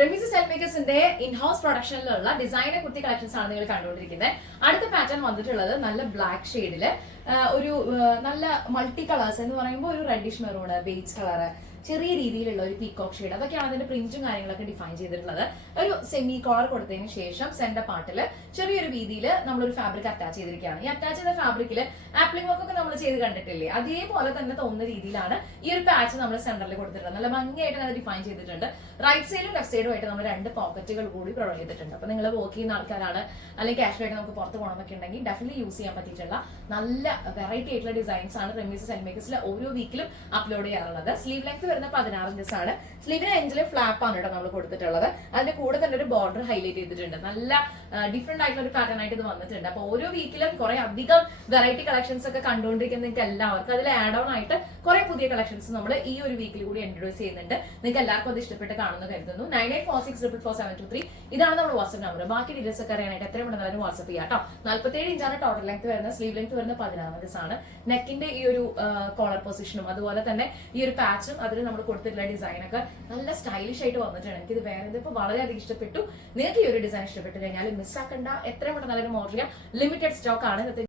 റെമിസ് cell മേക്കേഴ്സിന്റെ in house പ്രൊഡക്ഷനിലുള്ള designer kurti collections ആണ് നിങ്ങൾ കണ്ടുകൊണ്ടിരിക്കുന്നത്. അടുത്ത പാറ്റേൺ വന്നിട്ടുള്ളത് നല്ല ബ്ലാക്ക് ഷെയ്ഡില് ഒരു നല്ല മൾട്ടി കളേഴ്സ് എന്ന് പറയുമ്പോൾ ഒരു റെഡിഷ് മെറൂൺ, ബേജ് കളർ, ചെറിയ രീതിയിലുള്ള ഒരു പീകോക്ക് ഷെയ്ഡ്, അതൊക്കെയാണ് അതിന്റെ പ്രിന്റും കാര്യങ്ങളൊക്കെ ഡിഫൈൻ ചെയ്തിട്ടുള്ളത്. ഒരു സെമി കോളർ കൊടുത്തതിന് ശേഷം സെന്റർ പാർട്ടില് ചെറിയൊരു രീതിയിൽ നമ്മളൊരു ഫാബ്രിക് അറ്റാച്ച് ചെയ്തിരിക്കുകയാണ്. ഈ അറ്റാച്ച് ചെയ്ത ഫാബ്രിക്കില് ആപ്ലിംഗ് വർക്ക് ഒക്കെ നമ്മൾ ചെയ്ത് കണ്ടിട്ടില്ലേ, അതേപോലെ തന്നെ തോന്നുന്ന രീതിയിലാണ് ഈ ഒരു പാച്ച് നമ്മൾ സെന്ററിൽ കൊടുത്തിട്ടുള്ളത്. നല്ല ഭംഗിയായിട്ട് അത് ഡിഫൈൻ ചെയ്തിട്ടുണ്ട്. റൈറ്റ് സൈഡും ലെഫ്റ്റ് സൈഡും ആയിട്ട് നമ്മൾ 2 പോക്കറ്റുകൾ കൂടി പ്രൊവൈഡ് ചെയ്തിട്ടുണ്ട്. അപ്പൊ നിങ്ങൾ വർക്ക് ചെയ്യുന്ന ആൾക്കാരാണ്, അല്ലെങ്കിൽ ക്യാഷ്വൽ ആയിട്ട് നമുക്ക് പുറത്ത് പോകണമെന്നൊക്കെ ഉണ്ടെങ്കിൽ ഡെഫിനറ്റ്ലി യൂസ് ചെയ്യാൻ പറ്റിയിട്ടുള്ള നല്ല വെറൈറ്റി ആയിട്ടുള്ള ഡിസൈൻസ് ആണ് റെമീസ് സെൽ മേക്കേഴ്സിൽ ഓരോ വീക്കിലും അപ്ലോഡ് ചെയ്യാറുള്ളത്. സ്ലീവ് ലെങ്ത് വരുന്ന 16 ഇഞ്ചസ് ആണ്. സ്ലീവിന് എൻഡില് ഫ്ലാപ്പ് ആണ് കേട്ടോ നമ്മൾ കൊടുത്തിട്ടുള്ളത്. അതിന്റെ കൂടെ തന്നെ ഒരു ബോർഡർ ഹൈലൈറ്റ് ചെയ്തിട്ടുണ്ട്. നല്ല ഡിഫറെന്റ് ആയിട്ടുള്ള ഒരു പാറ്റേൺ ആയിട്ട് ഇത് വന്നിട്ടുണ്ട്. അപ്പൊ ഓരോ വീക്കിലും കുറെ അധികം വെറൈറ്റി കളക്ഷൻസ് ഒക്കെ കണ്ടുകൊണ്ടിരിക്കുന്ന നിങ്ങൾക്ക് എല്ലാവർക്കും അതിൽ ആഡ് ഓൺ ആയിട്ട് കുറെ പുതിയ കളക്ഷൻസ് നമ്മൾ ഈ ഒരു വീക്കിൽ കൂടി ഇൻട്രൊഡ്യൂസ് ചെയ്യുന്നുണ്ട്. നിങ്ങൾക്ക് എല്ലാവർക്കും അത് ഇഷ്ടപ്പെട്ട് കാണുന്നു കരുതുന്നു. 9846444723 ഇതാണ് നമ്മുടെ വാട്സ്ആപ്പ് നമ്പർ. ബാക്കി ഡീറ്റെയിൽസ് ഒക്കെ അറിയാനായിട്ട് എത്രയും പെട്ടെന്ന് വാട്സ്ആപ്പ് ചെയ്യാം കേട്ടോ. 47 ഇഞ്ചാണ് ടോട്ടൽ ലെങ്ത് വരുന്നത്. സ്ലീവ് ലെങ്ത് വരുന്നത് 16 ഇഞ്ചസ് ആണ്. നെക്കിന്റെ ഈ ഒരു കോളർ പൊസിഷനും അതുപോലെ തന്നെ ഈ ഒരു പാച്ചും അതിൽ നമ്മൾ കൊടുത്തിട്ടുള്ള ഡിസൈൻ ഒക്കെ നല്ല സ്റ്റൈലിഷ് ആയിട്ട് വന്നിട്ടുണ്ട്. എനിക്ക് ഇത് വേറെ ഇതിപ്പോ വളരെയധികം ഇഷ്ടപ്പെട്ടു. നിങ്ങൾക്ക് ഈ ഒരു ഡിസൈൻ ഇഷ്ടപ്പെട്ട് കഴിഞ്ഞാൽ മിസ്സാക്കണ്ട, എത്രയും പെട്ടെന്ന് നല്ലൊരു മോഡൽ ലിമിറ്റഡ് സ്റ്റോക്ക് ആണ്.